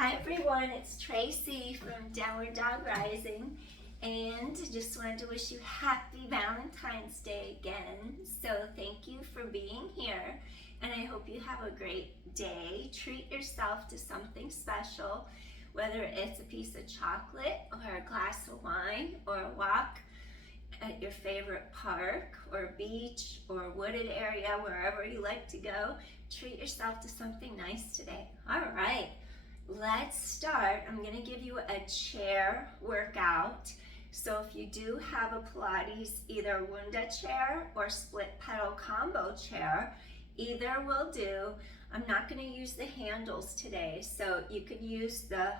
Hi everyone, it's Tracy from Downward Dog Rising, and just wanted to wish you happy Valentine's Day again. So thank you for being here, and I hope you have a great day. Treat yourself to something special, whether it's a piece of chocolate or a glass of wine or a walk at your favorite park or beach or wooded area, wherever you like to go. Treat yourself to something nice today. All right. Let's start. I'm going to give you a chair workout. So if you do have a Pilates, either Wunda chair or split pedal combo chair, either will do. I'm not going to use the handles today, so you could use the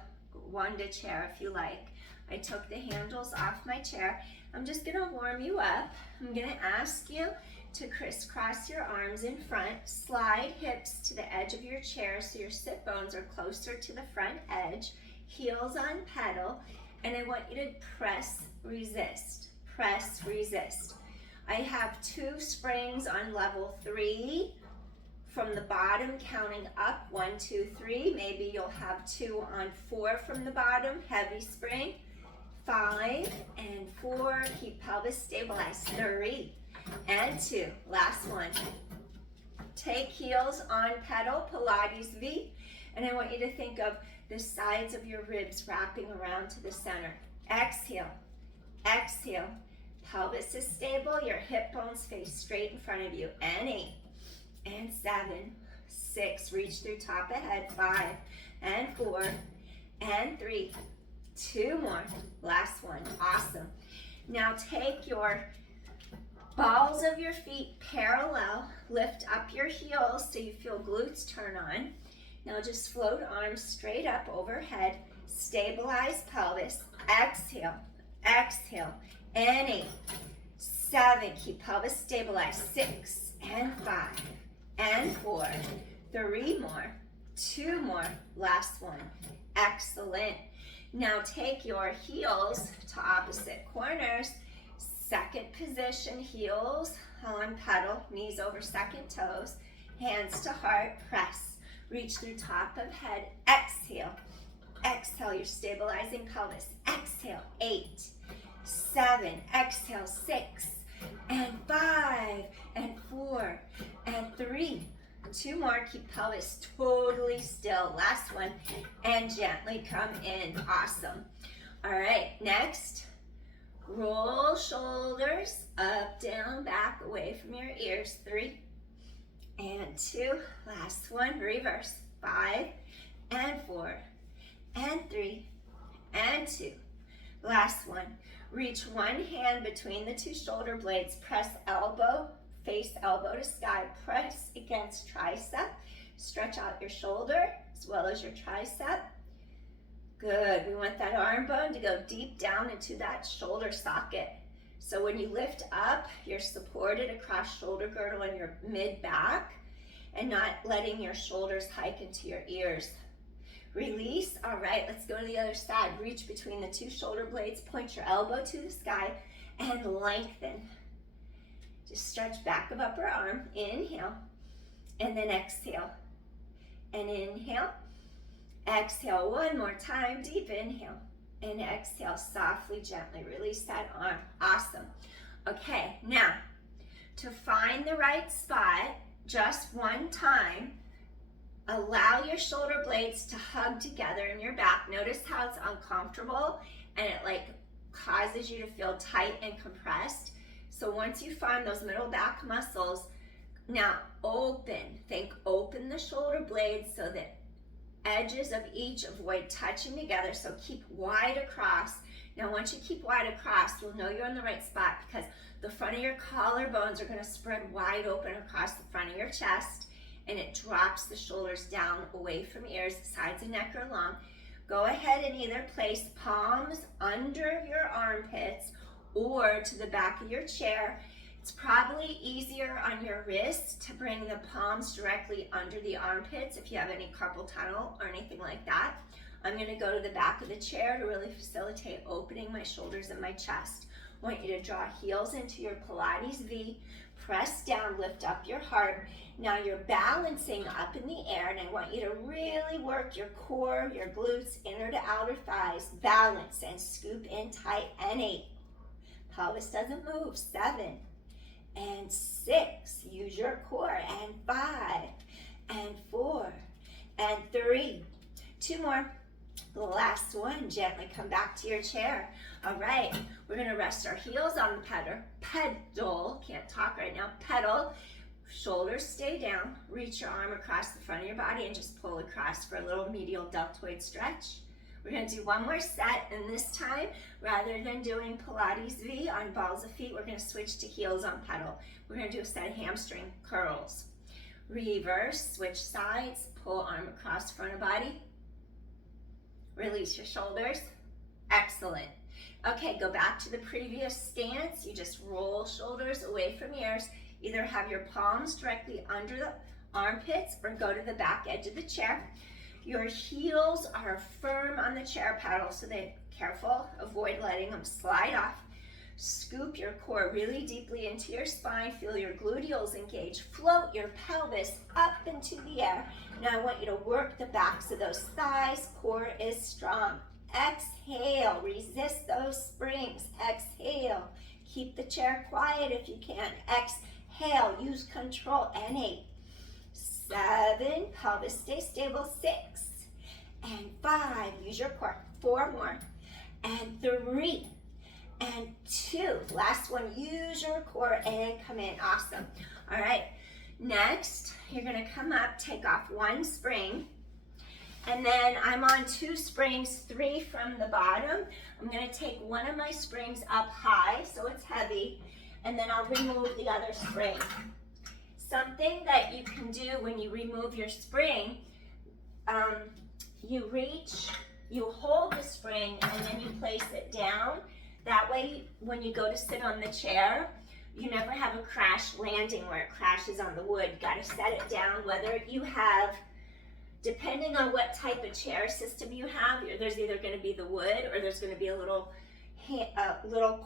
Wunda chair if you like. I took the handles off my chair. I'm just going to warm you up. I'm going to ask you to crisscross your arms in front, slide hips to the edge of your chair so your sit bones are closer to the front edge, heels on pedal, and I want you to press, resist, press, resist. I have 2 springs on level 3 from the bottom, counting up, 1, 2, 3. Maybe you'll have 2 on 4 from the bottom, heavy spring, 5 and 4, keep pelvis stabilized, 3 and 2, last one. Take heels on pedal, Pilates V, and I want you to think of the sides of your ribs wrapping around to the center. Exhale, exhale, pelvis is stable, your hip bones face straight in front of you, and 8, and 7, 6, reach through top of head, 5, and 4, and 3, 2 more, last one, awesome. Now take your balls of your feet parallel, lift up your heels so you feel glutes turn on. Now just float arms straight up overhead, stabilize pelvis, exhale, exhale, and 8, 7, keep pelvis stabilized, 6, and 5, and 4, 3 more, 2 more, last one, excellent. Now take your heels to opposite corners, second position, heels on pedal, knees over second toes, hands to heart, press, reach through top of head, exhale, exhale, you're stabilizing pelvis, exhale, 8, 7, exhale, 6, and 5, and 4, and 3, 2 more, keep pelvis totally still, last one, and gently come in, awesome. All right, next, roll shoulders up, down, back, away from your ears, 3, and 2, last one, reverse, 5, and 4, and 3, and 2, last one. Reach one hand between the 2 shoulder blades, press elbow, face elbow to sky, press against tricep, stretch out your shoulder as well as your tricep. Good, we want that arm bone to go deep down into that shoulder socket. So when you lift up, you're supported across shoulder girdle and your mid back and not letting your shoulders hike into your ears. Release, all right, let's go to the other side. Reach between the 2 shoulder blades, point your elbow to the sky and lengthen. Just stretch back of upper arm, inhale, and then exhale. And inhale, exhale one more time, deep inhale, and exhale, softly, gently release that arm, awesome. Okay, now, to find the right spot, just one time, allow your shoulder blades to hug together in your back. Notice how it's uncomfortable, and it like causes you to feel tight and compressed. So once you find those middle back muscles, now open the shoulder blades so that edges of each avoid touching together, so keep wide across. Now once you keep wide across, you'll know you're in the right spot because the front of your collarbones are going to spread wide open across the front of your chest, and it drops the shoulders down away from ears, sides of neck are long. Go ahead and either place palms under your armpits or to the back of your chair. It's probably easier on your wrists to bring the palms directly under the armpits if you have any carpal tunnel or anything like that. I'm going to go to the back of the chair to really facilitate opening my shoulders and my chest. I want you to draw heels into your Pilates V, press down, lift up your heart. Now you're balancing up in the air, and I want you to really work your core, your glutes, inner to outer thighs. Balance and scoop in tight. And 8. Pelvis doesn't move. 7 and 6. Use your core. And 5 and 4 and 3. 2 more. The last one. Gently come back to your chair. All right. We're going to rest our heels on the pedal. Can't talk right now. Pedal. Shoulders stay down. Reach your arm across the front of your body and just pull across for a little medial deltoid stretch. We're going to do one more set, and this time, rather than doing Pilates V on balls of feet, we're going to switch to heels on pedal. We're going to do a set of hamstring curls. Reverse, switch sides, pull arm across front of body. Release your shoulders. Excellent. Okay, go back to the previous stance. You just roll shoulders away from ears. Either have your palms directly under the armpits or go to the back edge of the chair. Your heels are firm on the chair paddle, so careful, avoid letting them slide off. Scoop your core really deeply into your spine. Feel your gluteals engage. Float your pelvis up into the air. Now I want you to work the backs of those thighs. Core is strong. Exhale, resist those springs. Exhale, keep the chair quiet if you can. Exhale, use control. And 8, 7, pelvis stay stable. 6 and 5, use your core. 4 more. And 3 and 2. Last one, use your core and come in. Awesome. All right, next, you're gonna come up, take off 1 spring, and then I'm on 2 springs, 3 from the bottom. I'm gonna take one of my springs up high, so it's heavy, and then I'll remove the other spring. Something that you can do when you remove your spring, you reach, you hold the spring, and then you place it down. That way, when you go to sit on the chair, you never have a crash landing where it crashes on the wood. You gotta set it down, whether you have, depending on what type of chair system you have, there's either gonna be the wood or there's gonna be a little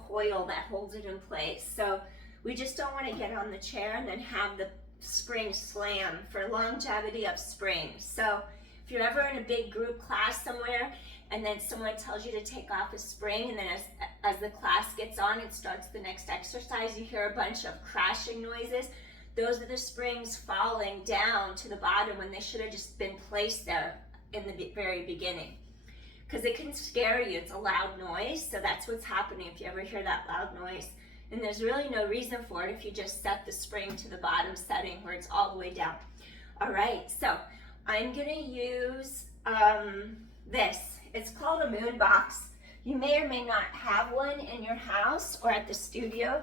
coil that holds it in place. So we just don't wanna get on the chair and then have the spring slam for longevity of springs. So if you're ever in a big group class somewhere and then someone tells you to take off a spring, and then as the class gets on and starts the next exercise, you hear a bunch of crashing noises. Those are the springs falling down to the bottom when they should have just been placed there in the very beginning. Because it can scare you, it's a loud noise, so that's what's happening if you ever hear that loud noise. And there's really no reason for it if you just set the spring to the bottom setting where it's all the way down. All right, so I'm gonna use this. It's called a moon box. You may or may not have one in your house or at the studio.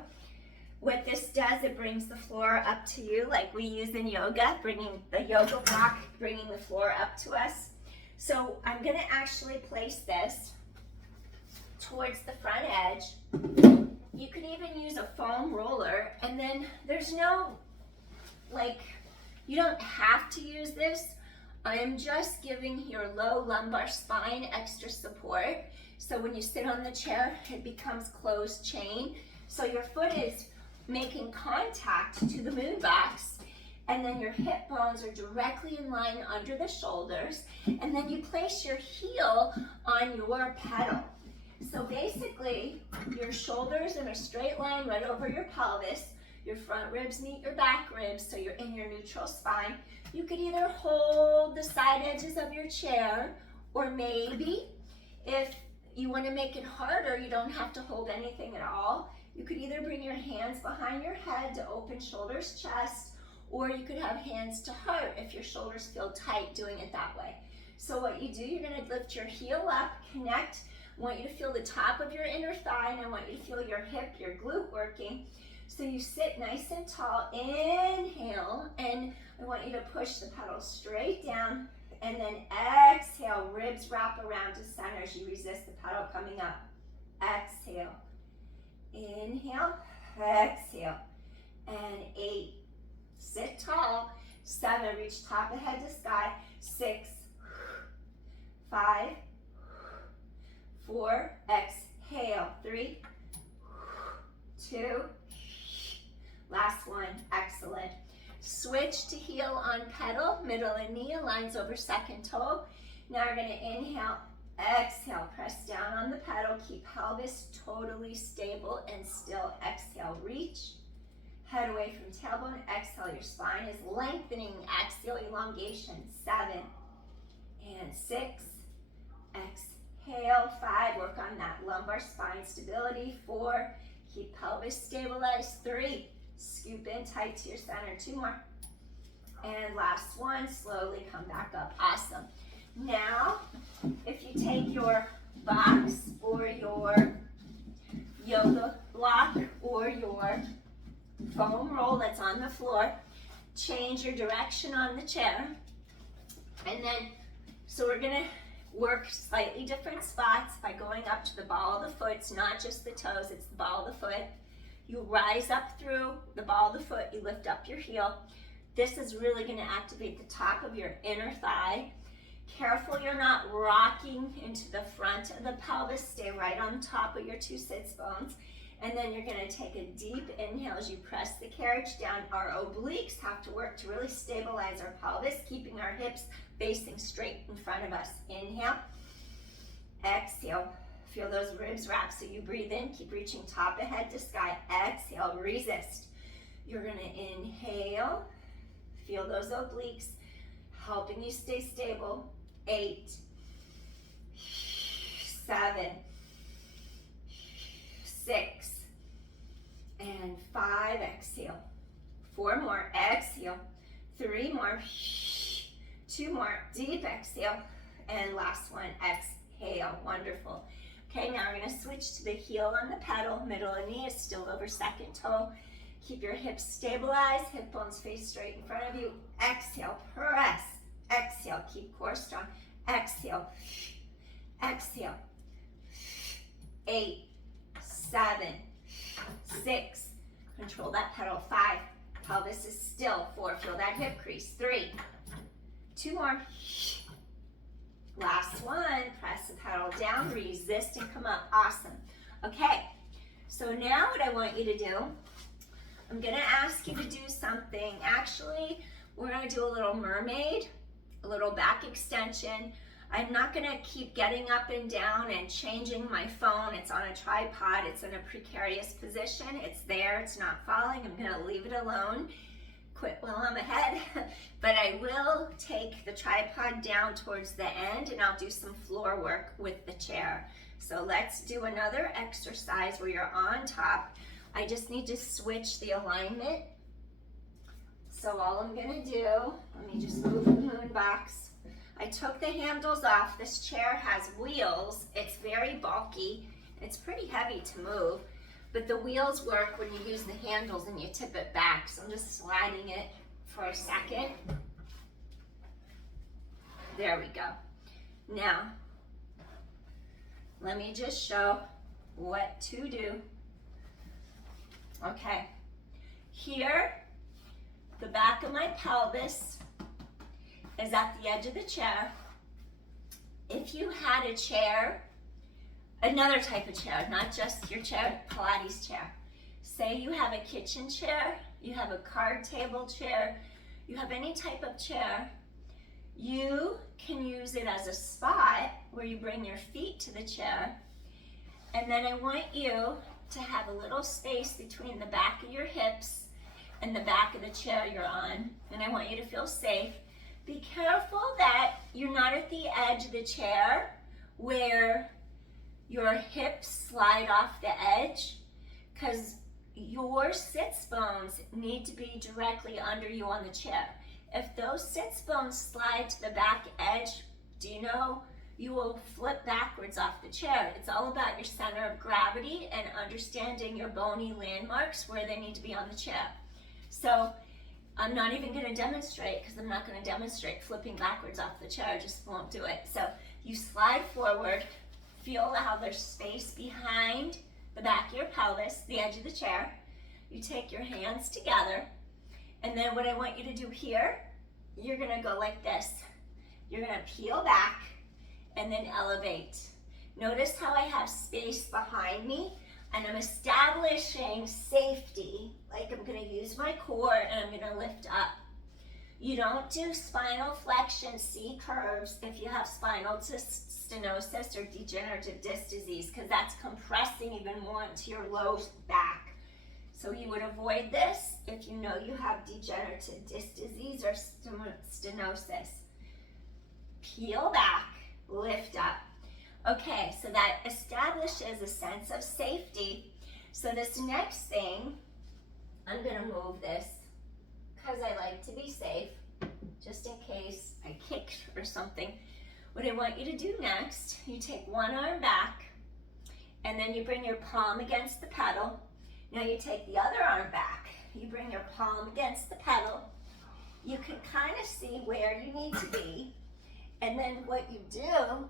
What this does, it brings the floor up to you like we use in yoga, bringing the yoga block, bringing the floor up to us. So I'm gonna actually place this towards the front edge. You could even use a foam roller, and then there's no, you don't have to use this. I'm just giving your low lumbar spine extra support. So when you sit on the chair, it becomes closed chain. So your foot is making contact to the moon box, and then your hip bones are directly in line under the shoulders, and then you place your heel on your pedal. So basically, your shoulders in a straight line right over your pelvis, your front ribs meet your back ribs, so you're in your neutral spine. You could either hold the side edges of your chair, or maybe if you want to make it harder, you don't have to hold anything at all. You could either bring your hands behind your head to open shoulders, chest, or you could have hands to heart if your shoulders feel tight doing it that way. So what you do, you're going to lift your heel up, connect. I want you to feel the top of your inner thigh, and I want you to feel your hip, your glute working. So you sit nice and tall, inhale, and I want you to push the pedal straight down, and then exhale, ribs wrap around to center as you resist the pedal coming up. Exhale, inhale, exhale, and 8, sit tall, 7, reach top of head to sky, 6, 5, 4, exhale, 3, 2, last last one, excellent. Switch to heel on pedal, middle and knee aligns over second toe. Now we're gonna inhale, exhale, press down on the pedal, keep pelvis totally stable and still. Exhale, reach, head away from tailbone, exhale, your spine is lengthening, axial elongation, 7 and 6, exhale, 5, work on that lumbar spine stability, 4, keep pelvis stabilized, 3, scoop in tight to your center, 2 more, and last one, slowly come back up, awesome. Now, if you take your box or your yoga block or your foam roll that's on the floor, change your direction on the chair, and then, so we're gonna work slightly different spots by going up to the ball of the foot. It's not just the toes, it's the ball of the foot. You rise up through the ball of the foot, you lift up your heel. This is really gonna activate the top of your inner thigh. Careful you're not rocking into the front of the pelvis. Stay right on top of your 2 sits bones. And then you're gonna take a deep inhale as you press the carriage down. Our obliques have to work to really stabilize our pelvis, keeping our hips facing straight in front of us. Inhale, exhale. Feel those ribs wrap. So you breathe in, keep reaching top of head to sky. Exhale, resist. You're gonna inhale, feel those obliques, helping you stay stable. 8, 7, 6, and 5, exhale. 4 more, exhale. 3 more, 2 more, deep exhale. And last one, exhale, wonderful. Okay, now we're gonna switch to the heel on the pedal, middle and knee is still over second toe. Keep your hips stabilized, hip bones face straight in front of you. Exhale, press. Exhale, keep core strong. Exhale, exhale. 8, 7, 6. Control that pedal. 5, pelvis is still. 4, feel that hip crease. 3, 2 more. Last one, press the pedal down, resist and come up. Awesome. Okay, so now what I want you to do, I'm gonna ask you to do something. Actually, we're gonna do a little mermaid, a little back extension. I'm not gonna keep getting up and down and changing my phone. It's on a tripod, it's in a precarious position. It's there, it's not falling. I'm gonna leave it alone. Quit while I'm ahead. But I will take the tripod down towards the end and I'll do some floor work with the chair. So let's do another exercise where you're on top. I just need to switch the alignment. So all I'm gonna do, let me just move the moon box. I took the handles off. This chair has wheels. It's very bulky. It's pretty heavy to move, but the wheels work when you use the handles and you tip it back. So I'm just sliding it for a second. There we go. Now, let me just show what to do. Okay, here, the back of my pelvis is at the edge of the chair. If you had a chair, another type of chair, not just your chair, Pilates chair. Say you have a kitchen chair, you have a card table chair, you have any type of chair, you can use it as a spot where you bring your feet to the chair, and then I want you to have a little space between the back of your hips and the back of the chair you're on, and I want you to feel safe. Be careful that you're not at the edge of the chair where your hips slide off the edge, because your sits bones need to be directly under you on the chair. If those sits bones slide to the back edge, do you know you will flip backwards off the chair? It's all about your center of gravity and understanding your bony landmarks where they need to be on the chair. So I'm not even going to demonstrate, because I'm not going to demonstrate flipping backwards off the chair. I just won't do it. So you slide forward, feel how there's space behind the back of your pelvis, the edge of the chair. You take your hands together, and then what I want you to do here, you're going to go like this. You're going to peel back and then elevate. Notice how I have space behind me. And I'm establishing safety, like I'm going to use my core and I'm going to lift up. You don't do spinal flexion C curves if you have spinal stenosis or degenerative disc disease, because that's compressing even more into your low back. So you would avoid this if you know you have degenerative disc disease or stenosis. Peel back, lift up. Okay, so that establishes a sense of safety. So this next thing, I'm going to move this because I like to be safe, just in case I kicked or something. What I want you to do next, you take one arm back, and then you bring your palm against the pedal. Now you take the other arm back, you bring your palm against the pedal. You can kind of see where you need to be, and then what you do,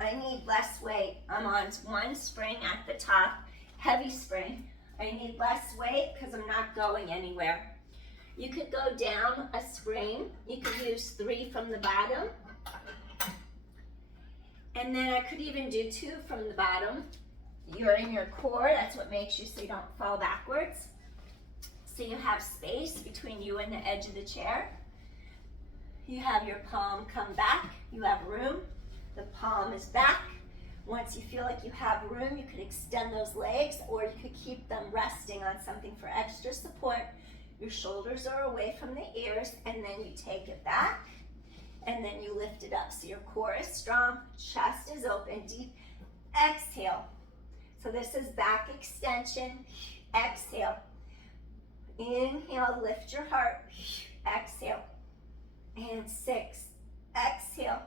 I need less weight. I'm on one spring at the top, heavy spring. I need less weight because I'm not going anywhere. You could go down a spring. You could use 3 from the bottom. And then I could even do 2 from the bottom. You're in your core. That's what makes you so you don't fall backwards. So you have space between you and the edge of the chair. You have your palm come back. You have room. The palm is back. Once you feel like you have room, you could extend those legs, or you could keep them resting on something for extra support. Your shoulders are away from the ears, and then you take it back, and then you lift it up. So your core is strong, chest is open, deep. Exhale. So this is back extension. Exhale. Inhale, lift your heart. Exhale. And 6. Exhale.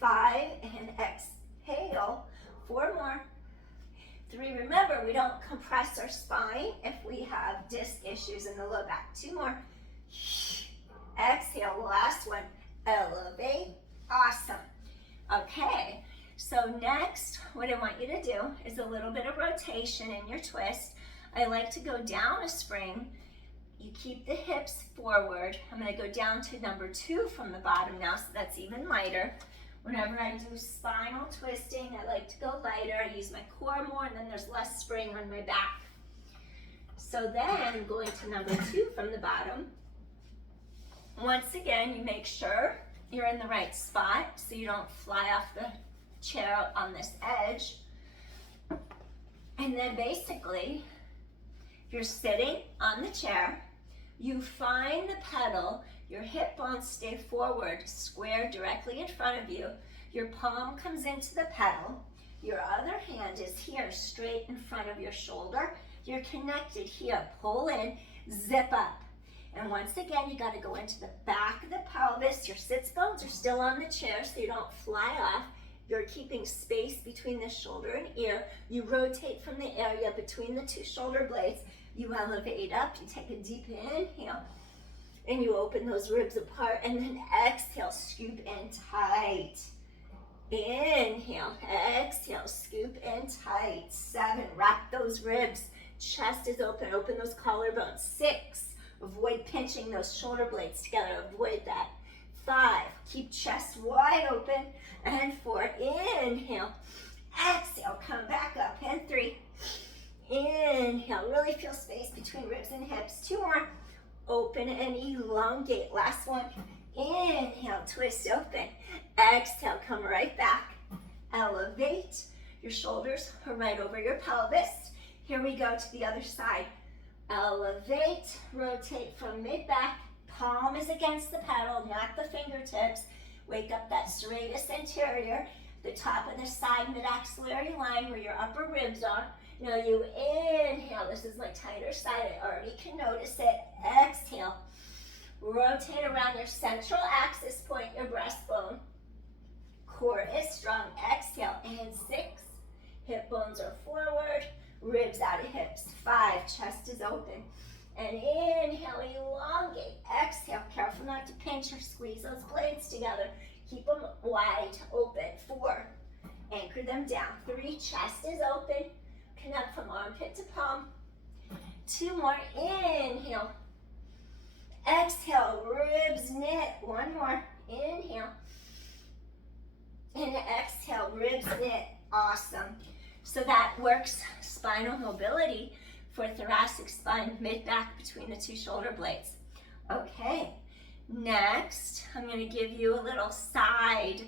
5, and exhale. 4 more. 3, remember, we don't compress our spine if we have disc issues in the low back. 2 more. Exhale, last one. Elevate. Awesome. Okay, so next, what I want you to do is a little bit of rotation in your twist. I like to go down a spring. You keep the hips forward. I'm going to go down to number 2 from the bottom now, so that's even lighter. Whenever I do spinal twisting, I like to go lighter. I use my core more, and then there's less spring on my back. So then, going to number 2 from the bottom. Once again, you make sure you're in the right spot so you don't fly off the chair on this edge. And then basically, if you're sitting on the chair, you find the pedal. Your hip bones stay forward, square directly in front of you. Your palm comes into the pedal. Your other hand is here, straight in front of your shoulder. You're connected here. Pull in, zip up. And once again, you got to go into the back of the pelvis. Your sits bones are still on the chair so you don't fly off. You're keeping space between the shoulder and ear. You rotate from the area between the 2 shoulder blades. You elevate up. You take a deep inhale. And you open those ribs apart, and then exhale, scoop in tight. Inhale, exhale, scoop in tight. 7, wrap those ribs. Chest is open, open those collarbones. 6, avoid pinching those shoulder blades together, avoid that. 5, keep chest wide open. And 4, inhale, exhale, come back up. And 3, inhale, really feel space between ribs and hips. 2 more. Open and elongate. Last one. Inhale, twist open. Exhale, come right back. Elevate. Your shoulders are right over your pelvis. Here we go to the other side. Elevate, rotate from mid-back. Palm is against the pedal, not the fingertips. Wake up that serratus anterior, the top of the side mid-axillary line where your upper ribs are. Now you inhale, this is my tighter side, I already can notice it. Exhale, rotate around your central axis point, your breastbone. Core is strong, exhale, and 6. Hip bones are forward, ribs out of hips. 5, chest is open. And inhale, elongate. Exhale, careful not to pinch or squeeze those blades together. Keep them wide open. 4, anchor them down. 3, chest is open. Connect from armpit to palm. 2 more, inhale. Exhale, ribs knit. 1 more, inhale. And exhale, ribs knit. Awesome. So that works spinal mobility for thoracic spine, mid-back between the two shoulder blades. Okay, next, I'm gonna give you a little side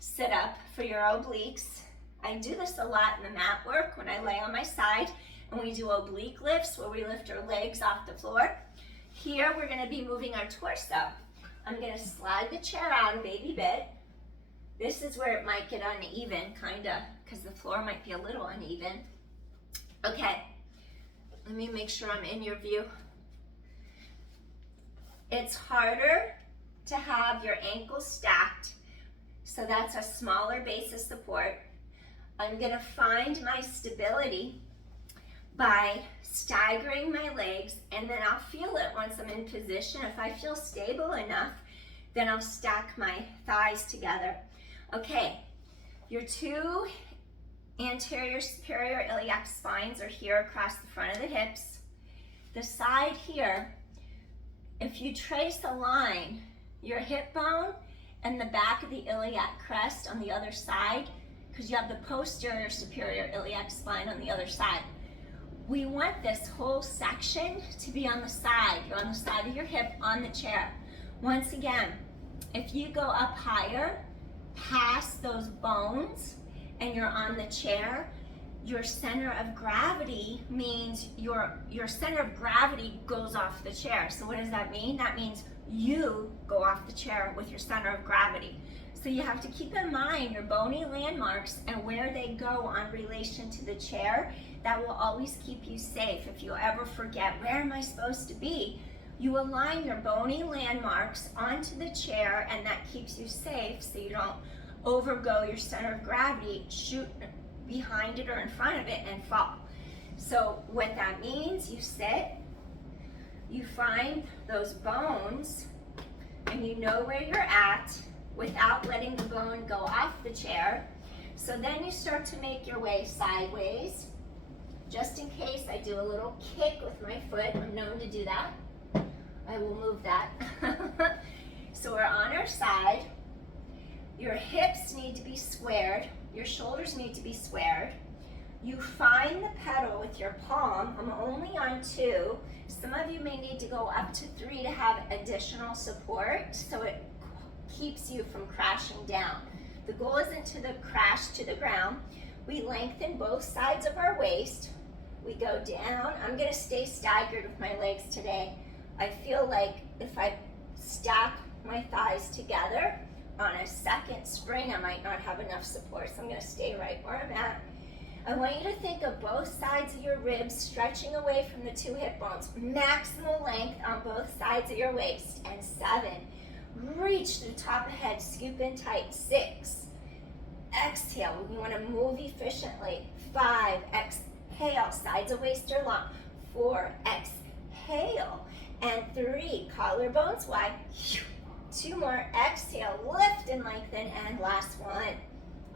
sit-up for your obliques. I do this a lot in the mat work when I lay on my side, and we do oblique lifts where we lift our legs off the floor. Here, we're gonna be moving our torso. I'm gonna slide the chair out a baby bit. This is where it might get uneven, kinda, because the floor might be a little uneven. Okay, let me make sure I'm in your view. It's harder to have your ankles stacked, so that's a smaller base of support. I'm gonna find my stability by staggering my legs, and then I'll feel it once I'm in position. If I feel stable enough, then I'll stack my thighs together. Okay, your two anterior superior iliac spines are here across the front of the hips. The side here, if you trace a line, your hip bone and the back of the iliac crest on the other side, because you have the posterior superior iliac spine on the other side. We want this whole section to be on the side. You're on the side of your hip on the chair. Once again, if you go up higher, past those bones, and you're on the chair, your center of gravity means your center of gravity goes off the chair. So what does that mean? That means you go off the chair with your center of gravity. So you have to keep in mind your bony landmarks and where they go on relation to the chair. That will always keep you safe. If you ever forget, where am I supposed to be? You align your bony landmarks onto the chair, and that keeps you safe so you don't overgo your center of gravity, shoot behind it or in front of it and fall. So what that means, you sit, you find those bones, and you know where you're at without letting the bone go off the chair. So then you start to make your way sideways. Just in case, I do a little kick with my foot. I'm known to do that. I will move that. So we're on our side. Your hips need to be squared. Your shoulders need to be squared. You find the pedal with your palm. I'm only on 2. Some of you may need to go up to 3 to have additional support, so it keeps you from crashing down. The goal isn't to crash to the ground. We lengthen both sides of our waist. We go down. I'm gonna stay staggered with my legs today. I feel like if I stack my thighs together on a second spring, I might not have enough support, so I'm gonna stay right where I'm at. I want you to think of both sides of your ribs stretching away from the 2 hip bones. Maximal length on both sides of your waist. And 7, reach to the top of the head, scoop in tight. 6, exhale, we wanna move efficiently. 5, exhale, sides of waist are long. 4, exhale. And 3, collarbones wide. 2 more, exhale, lift and lengthen, and last one.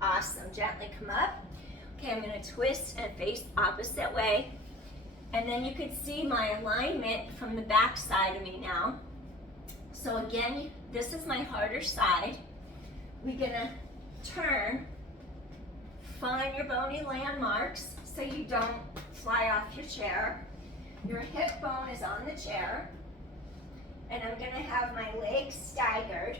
Awesome, gently come up. Okay, I'm gonna twist and face opposite way. And then you can see my alignment from the back side of me now. So again, this is my harder side. We're gonna turn, find your bony landmarks so you don't fly off your chair. Your hip bone is on the chair. And I'm gonna have my legs staggered.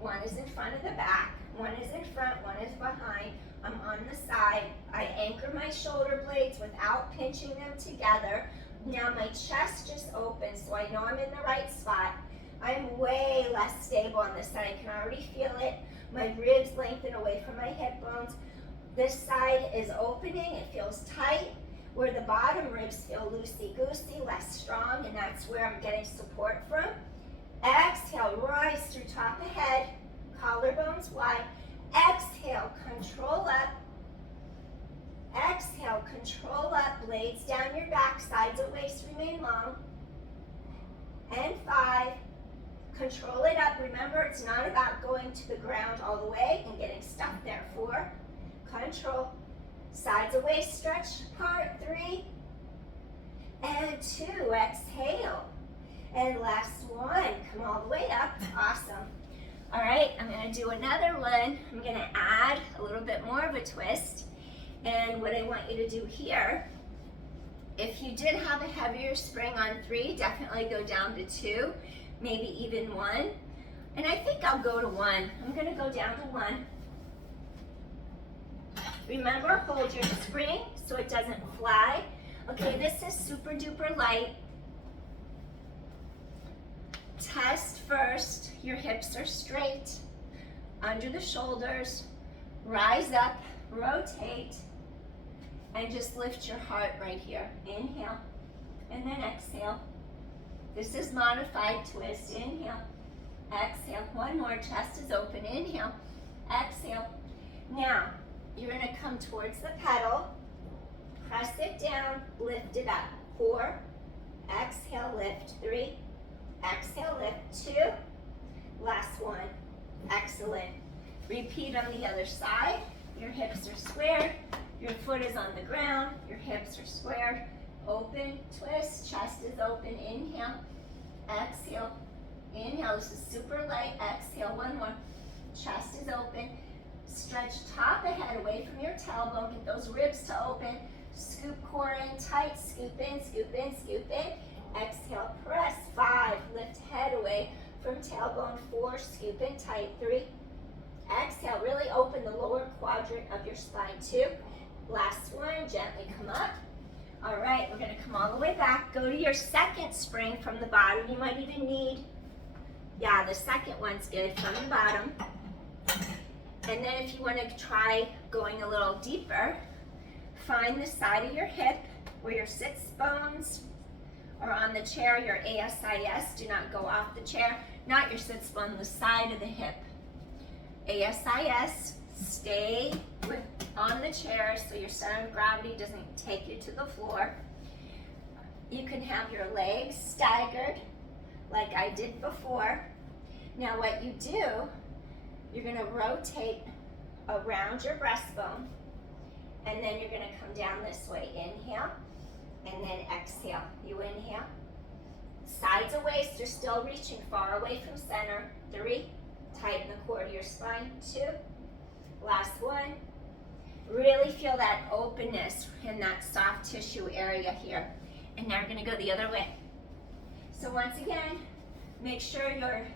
One is in front of the back, one is in front, one is behind. I'm on the side. I anchor my shoulder blades without pinching them together. Now my chest just opens, so I know I'm in the right spot. I'm way less stable on this side. I can already feel it. My ribs lengthen away from my hip bones. This side is opening, it feels tight. Where the bottom ribs feel loosey-goosey, less strong, and that's where I'm getting support from. Exhale, rise through top of head, collarbones wide. Exhale, control up. Exhale, control up, blades down your back, sides of waist remain long. And 5, control it up. Remember, it's not about going to the ground all the way and getting stuck there. 4, control. Sides of waist stretch apart. 3 and 2, exhale. And last one, come all the way up. Awesome. All right, I'm gonna do another one. I'm gonna add a little bit more of a twist. And what I want you to do here If you did have a heavier spring on 3, definitely go down to 2, maybe even 1. And I think I'll go to 1. I'm gonna go down to 1. Remember, hold your spring so it doesn't fly. Okay, this is super duper light. Test first, your hips are straight, under the shoulders, rise up, rotate, and just lift your heart right here. Inhale, and then exhale. This is modified twist. Inhale, exhale. One more, chest is open. Inhale, exhale. Now, you're gonna come towards the pedal, press it down, lift it up. 4, exhale, lift. 3, exhale, lift. 2, last one. Excellent. Repeat on the other side. Your hips are squared, your foot is on the ground, your hips are squared. Open, twist, chest is open. Inhale, exhale. Inhale, this is super light. Exhale, one more. Chest is open. Stretch top of head away from your tailbone. Get those ribs to open. Scoop core in tight. Scoop in, scoop in, scoop in. Exhale, press. 5, lift head away from tailbone. 4, scoop in tight. 3, exhale, really open the lower quadrant of your spine. 2, last one, gently come up. All right, we're gonna come all the way back. Go to your second spring from the bottom. You might even need, yeah, the second one's good, from the bottom. And then if you wanna try going a little deeper, find the side of your hip where your sits bones are on the chair, your ASIS, do not go off the chair, not your sits bone, the side of the hip. ASIS, stay on the chair so your center of gravity doesn't take you to the floor. You can have your legs staggered like I did before. Now what you do, you're gonna rotate around your breastbone and then you're gonna come down this way. Inhale and then exhale. You inhale. Sides of waist, you're still reaching far away from center. 3, tighten the core of your spine. 2, last one. Really feel that openness in that soft tissue area here. And now we're gonna go the other way. So once again, make sure your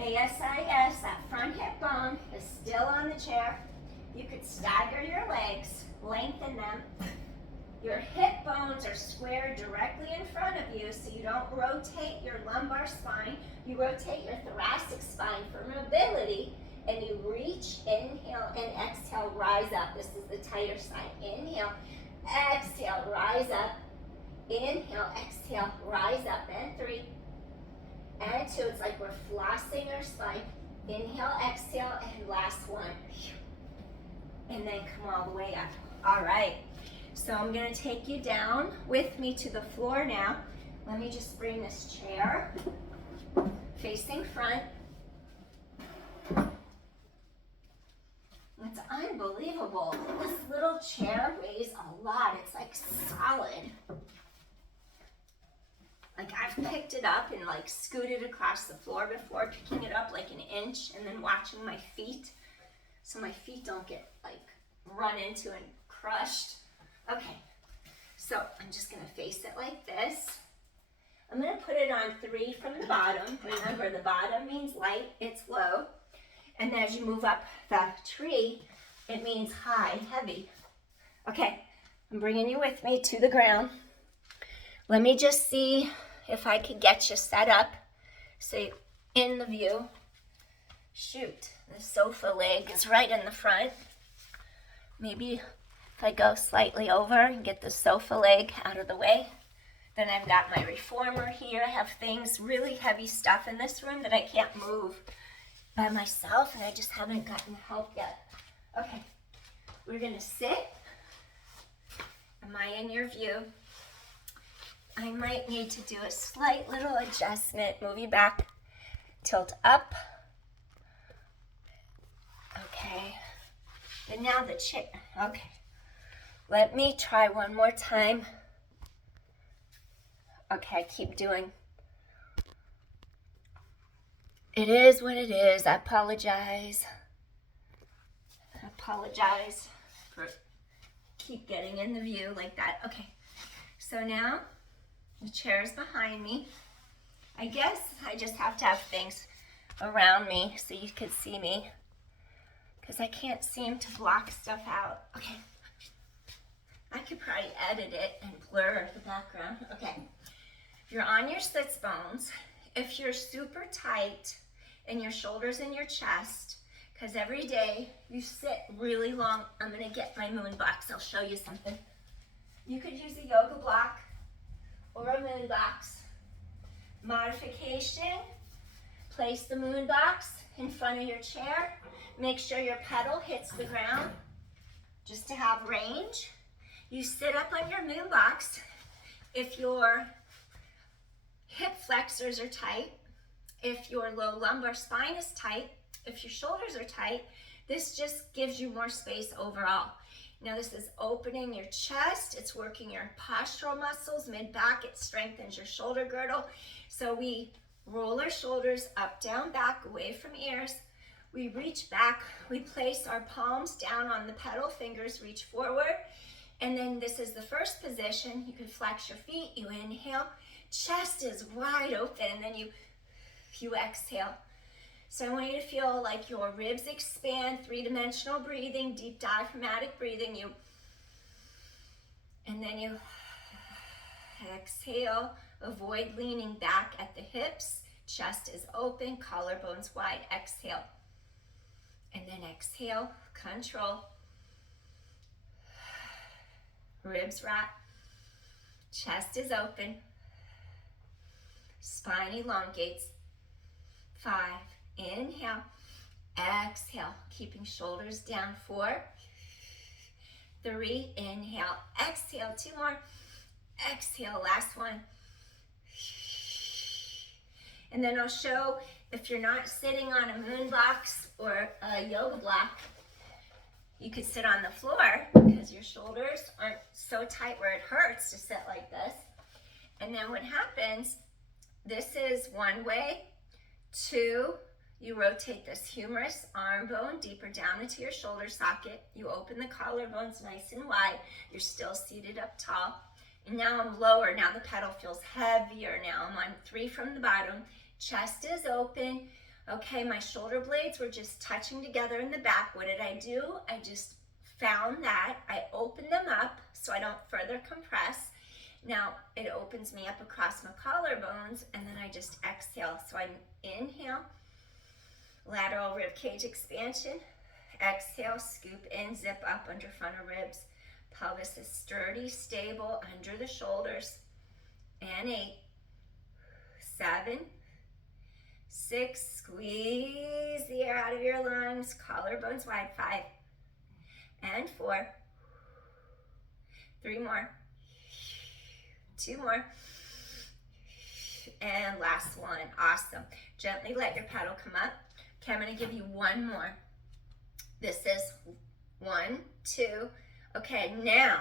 ASIS, that front hip bone, is still on the chair. You could stagger your legs, lengthen them. Your hip bones are squared directly in front of you so you don't rotate your lumbar spine. You rotate your thoracic spine for mobility and you reach, inhale and exhale, rise up. This is the tighter side. Inhale, exhale, rise up. Inhale, exhale, rise up. And 3 and 2. It's like we're flossing our spine. Inhale, exhale, and last one. And then come all the way up. All right. So I'm going to take you down with me to the floor now. Let me just bring this chair facing front. It's unbelievable. This little chair weighs a lot. It's like solid. Like I've picked it up and like scooted across the floor before, picking it up like an inch and then watching my feet so my feet don't get like run into and crushed. Okay, so I'm just gonna face it like this. I'm gonna put it on 3 from the bottom. Remember, the bottom means light, it's low. And as you move up the tree, it means high, heavy. Okay, I'm bringing you with me to the ground. Let me just see if I could get you set up so you're in the view. Shoot, the sofa leg is right in the front. Maybe if I go slightly over and get the sofa leg out of the way. Then I've got my reformer here. I have things, really heavy stuff in this room that I can't move by myself, and I just haven't gotten help yet. Okay, we're gonna sit. Am I in your view? I might need to do a slight little adjustment. Move you back, tilt up. Okay, and now the chair. Okay, let me try one more time. Okay, I keep doing. It is what it is. I apologize. I apologize for keep getting in the view like that. Okay, So now the chair is behind me. I guess I just have to have things around me so you can see me, because I can't seem to block stuff out. Okay. I could probably edit it and blur the background. Okay. You're on your sits bones. If you're super tight in your shoulders and your chest, because every day you sit really long, I'm going to get my moon box. I'll show you something. You could use a yoga block or a moon box. Modification, place the moon box in front of your chair. Make sure your pedal hits the ground just to have range. You sit up on your moon box. If your hip flexors are tight, if your low lumbar spine is tight, if your shoulders are tight, this just gives you more space overall. Now this is opening your chest, it's working your postural muscles, mid-back, it strengthens your shoulder girdle. So we roll our shoulders up, down, back, away from ears. We reach back, we place our palms down on the pedal, fingers reach forward. And then this is the first position. You can flex your feet, you inhale, chest is wide open, and then you exhale. So I want you to feel like your ribs expand, three-dimensional breathing, deep diaphragmatic breathing. And then you exhale, avoid leaning back at the hips, chest is open, collarbones wide, exhale. And then exhale, control. Ribs wrap, chest is open, spine elongates. 5, inhale, exhale, keeping shoulders down. 4, 3, inhale, exhale, 2 more, exhale, last one. And then I'll show, if you're not sitting on a moon box or a yoga block, you could sit on the floor because your shoulders aren't so tight where it hurts to sit like this. And then what happens, this is one way. 2, you rotate this humerus arm bone deeper down into your shoulder socket. You open the collarbones nice and wide. You're still seated up tall. And now I'm lower. Now the pedal feels heavier now. I'm on 3 from the bottom. Chest is open. Okay, my shoulder blades were just touching together in the back. What did I do? I just found that. I opened them up so I don't further compress. Now it opens me up across my collarbones, and then I just exhale. So I inhale, lateral rib cage expansion. Exhale, scoop in, zip up under front of ribs. Pelvis is sturdy, stable under the shoulders. And 8, 7, 6, squeeze the air out of your lungs, collarbones wide. 5, and 4, 3 more, 2 more, and last one. Awesome. Gently let your pedal come up. Okay, I'm going to give you one more. This is 1, 2. Okay, now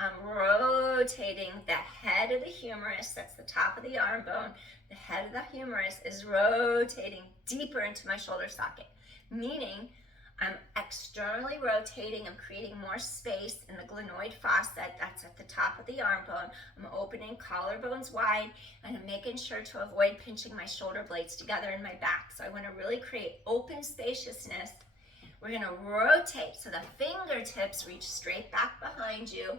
I'm rotating the head of the humerus. That's the top of the arm bone. The head of the humerus is rotating deeper into my shoulder socket, meaning I'm externally rotating. I'm creating more space in the glenoid fossa. That's at the top of the arm bone. I'm opening collarbones wide, and I'm making sure to avoid pinching my shoulder blades together in my back. So I want to really create open spaciousness. We're going to rotate so the fingertips reach straight back behind you.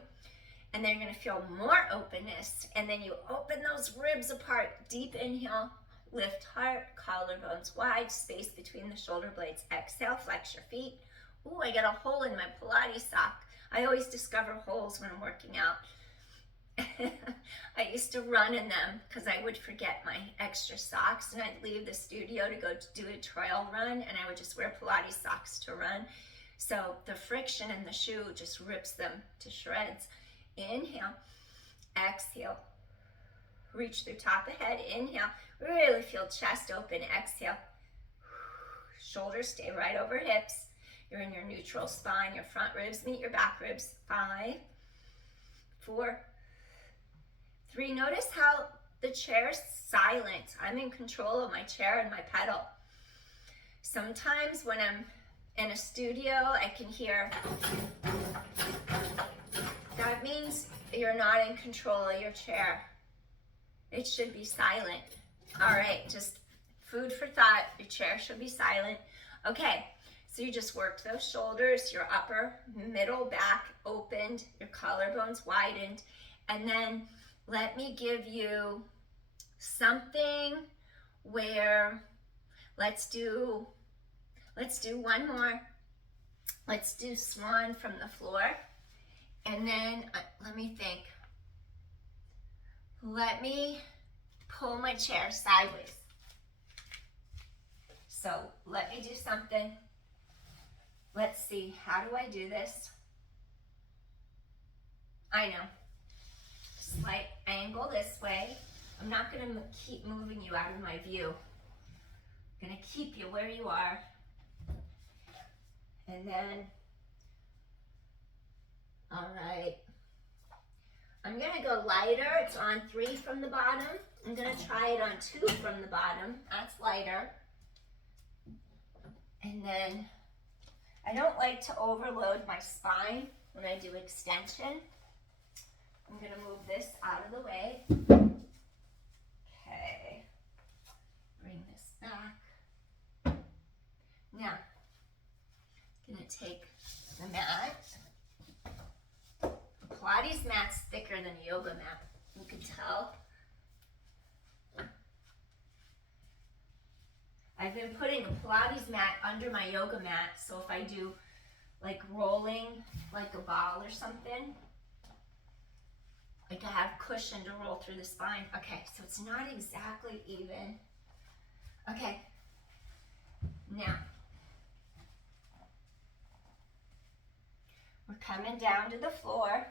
And then you're going to feel more openness. And then you open those ribs apart. Deep inhale, lift heart, collarbones wide, space between the shoulder blades. Exhale, flex your feet. Ooh, I got a hole in my Pilates sock. I always discover holes when I'm working out. I used to run in them because I would forget my extra socks, and I'd leave the studio to go do a trail run, and I would just wear Pilates socks to run. So the friction in the shoe just rips them to shreds. Inhale, exhale, reach through top of head. Inhale, really feel chest open. Exhale, shoulders stay right over hips. You're in your neutral spine. Your front ribs meet your back ribs. 5, 4, 3. Notice how the chair's silent. I'm in control of my chair and my pedal. Sometimes when I'm in a studio, I can hear. That means you're not in control of your chair. It should be silent. All right, just food for thought. Your chair should be silent. Okay, so you just worked those shoulders, your upper, middle, back opened, your collarbones widened, and then let me give you something where let's do one more. Let's do swan from the floor. And then let me think. Let me pull my chair sideways. So let me do something. Let's see, how do I do this? I know. Slight angle this way. I'm not going to keep moving you out of my view. I'm going to keep you where you are. And then, all right. I'm going to go lighter. It's on 3 from the bottom. I'm going to try it on 2 from the bottom. That's lighter. And then I don't like to overload my spine when I do extension. I'm going to move this out of the way. Okay. Bring this back. Now, I'm going to take the mat. The Pilates mat's thicker than a yoga mat. You can tell. I've been putting a Pilates mat under my yoga mat, so if I do like rolling like a ball or something, like I have cushion to roll through the spine. Okay, so it's not exactly even. Okay, now we're coming down to the floor,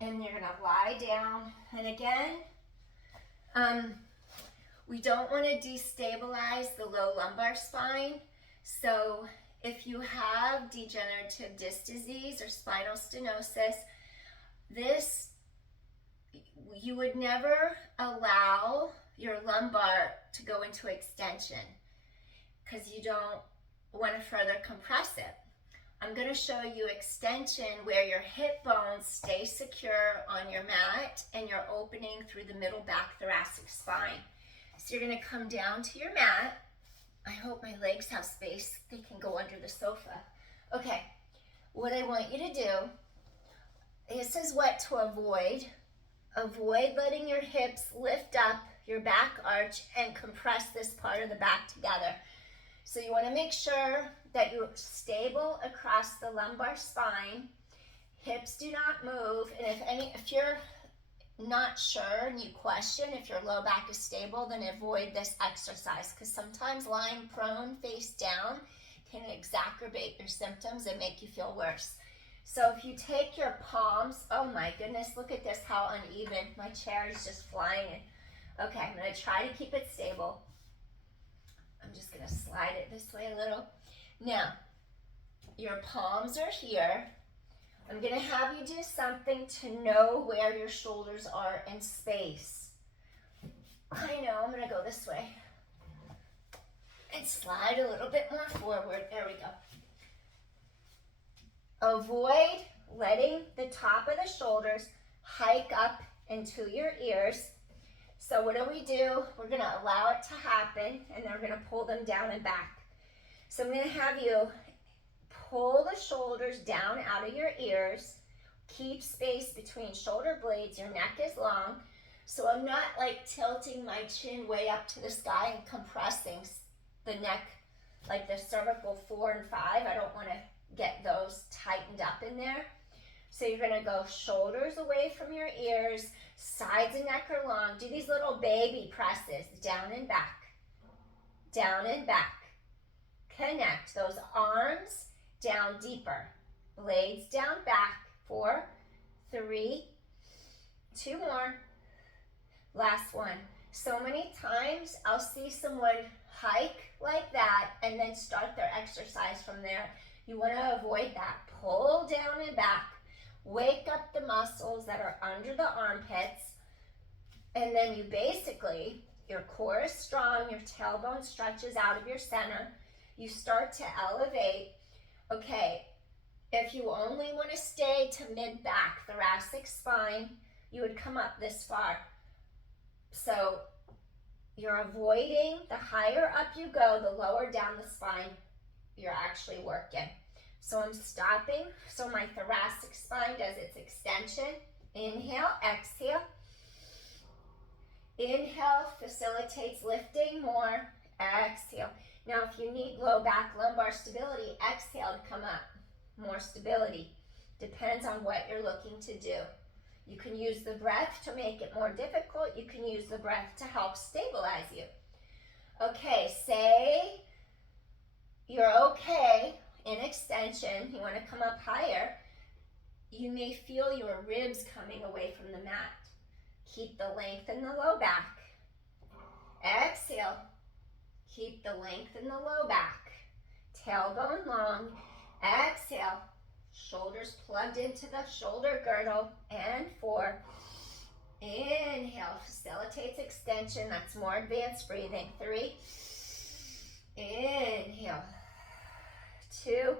and you're gonna lie down. And again, we don't want to destabilize the low lumbar spine. So if you have degenerative disc disease or spinal stenosis, you would never allow your lumbar to go into extension because you don't want to further compress it. I'm going to show you extension where your hip bones stay secure on your mat and you're opening through the middle back thoracic spine. So you're going to come down to your mat. I hope my legs have space. They can go under the sofa. Okay, what I want you to do, this is what to avoid. Avoid letting your hips lift up your back arch and compress this part of the back together. So you want to make sure that you're stable across the lumbar spine. Hips do not move. And if you're not sure and you question if your low back is stable, then avoid this exercise because sometimes lying prone face down can exacerbate your symptoms and make you feel worse. So if you take your palms, oh my goodness, look at this, how uneven. My chair is just flying in. Okay, I'm going to try to keep it stable. I'm just going to slide it this way a little. Now, your palms are here. I'm going to have you do something to know where your shoulders are in space. I know, I'm going to go this way. And slide a little bit more forward. There we go. Avoid letting the top of the shoulders hike up into your ears. So what do? We're going to allow it to happen, and then we're going to pull them down and back. So I'm going to have you pull the shoulders down out of your ears. Keep space between shoulder blades. Your neck is long. So I'm not like tilting my chin way up to the sky and compressing the neck like the cervical 4 and 5. I don't want to get those tightened up in there. So you're going to go shoulders away from your ears. Sides and neck are long. Do these little baby presses. Down and back. Down and back. Connect those arms down deeper. Blades down back. 4, 3, 2 more. Last one. So many times I'll see someone hike like that and then start their exercise from there. You want to avoid that. Pull down and back. Wake up the muscles that are under the armpits. And then you basically, your core is strong, your tailbone stretches out of your center. You start to elevate. Okay, If you only want to stay to mid-back, thoracic spine, you would come up this far. So you're avoiding the higher up you go, the lower down the spine you're actually working. So I'm stopping, so my thoracic spine does its extension. Inhale, exhale. Inhale facilitates lifting more. Exhale. Now if you need low back lumbar stability, exhale to come up. More stability. Depends on what you're looking to do. You can use the breath to make it more difficult. You can use the breath to help stabilize you. Okay, say you're okay in extension. You want to come up higher. You may feel your ribs coming away from the mat. Keep the length in the low back. Exhale. Keep the length in the low back. Tailbone long. Exhale. Shoulders plugged into the shoulder girdle. And 4. Inhale. Facilitates extension. That's more advanced breathing. 3. Inhale. 2.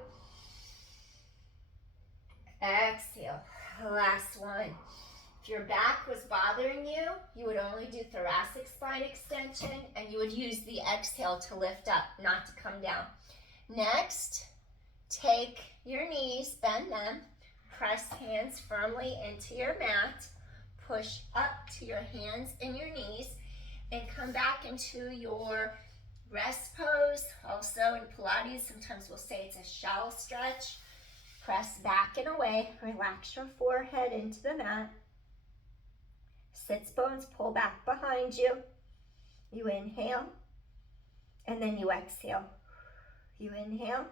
Exhale. Last one. If your back was bothering you, you would only do thoracic spine extension and you would use the exhale to lift up, not to come down. Next, take your knees, bend them, press hands firmly into your mat, push up to your hands and your knees, and come back into your rest pose. Also in Pilates, sometimes we'll say it's a shallow stretch. Press back and away, relax your forehead into the mat. Sits bones pull back behind you. You inhale, and then you exhale. You inhale,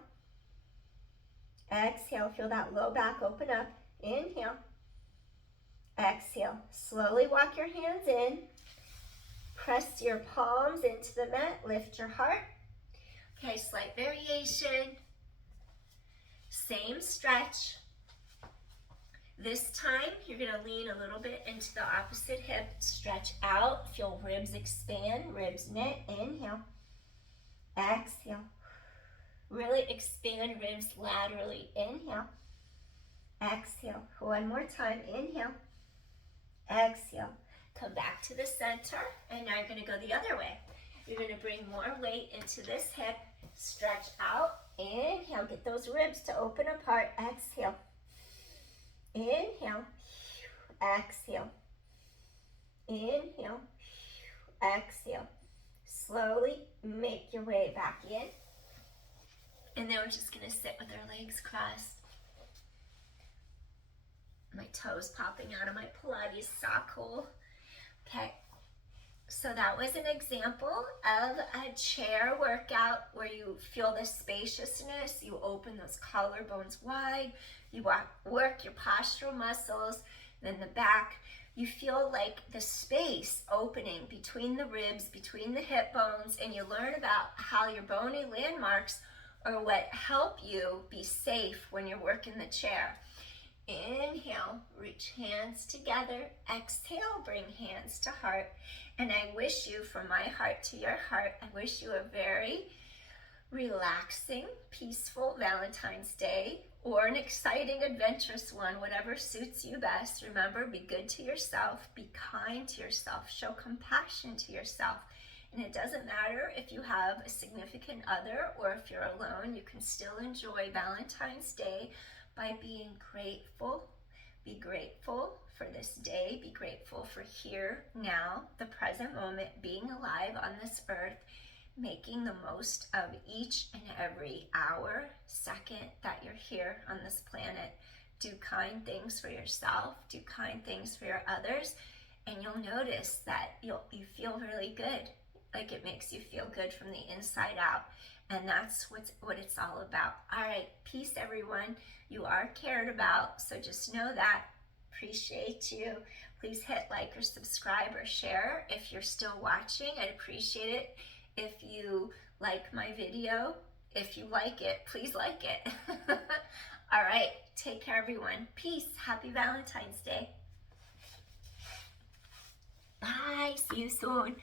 exhale, feel that low back open up. Inhale, exhale. Slowly walk your hands in. Press your palms into the mat, lift your heart. Okay, slight variation. Same stretch. This time, you're gonna lean a little bit into the opposite hip, stretch out, feel ribs expand, ribs knit, inhale, exhale. Really expand ribs laterally, inhale, exhale. One more time, inhale, exhale. Come back to the center, and now you're gonna go the other way. You're gonna bring more weight into this hip, stretch out, inhale, get those ribs to open apart, exhale. Inhale, exhale, inhale, exhale. Slowly make your way back in. And then we're just gonna sit with our legs crossed. My toes popping out of my Pilates sock hole. Okay, so that was an example of a chair workout where you feel the spaciousness, you open those collarbones wide, you work your postural muscles, then the back. You feel like the space opening between the ribs, between the hip bones, and you learn about how your bony landmarks are what help you be safe when you're working the chair. Inhale, reach hands together. Exhale, bring hands to heart. And I wish you, from my heart to your heart, I wish you a very relaxing, peaceful Valentine's Day, or an exciting, adventurous one, whatever suits you best. Remember, be good to yourself, be kind to yourself, show compassion to yourself. And it doesn't matter if you have a significant other or if you're alone, you can still enjoy Valentine's Day by being grateful. Be grateful for this day. Be grateful for here, now, the present moment, being alive on this earth, making the most of each and every hour, second that you're here on this planet. Do kind things for yourself, do kind things for your others, and you'll notice that you feel really good. Like it makes you feel good from the inside out. And that's what it's all about. All right, peace everyone. You are cared about, so just know that. Appreciate you. Please hit like or subscribe or share if you're still watching. I'd appreciate it if you like my video. If you like it, please like it. All right, take care everyone. Peace. Happy Valentine's Day. Bye. See you soon.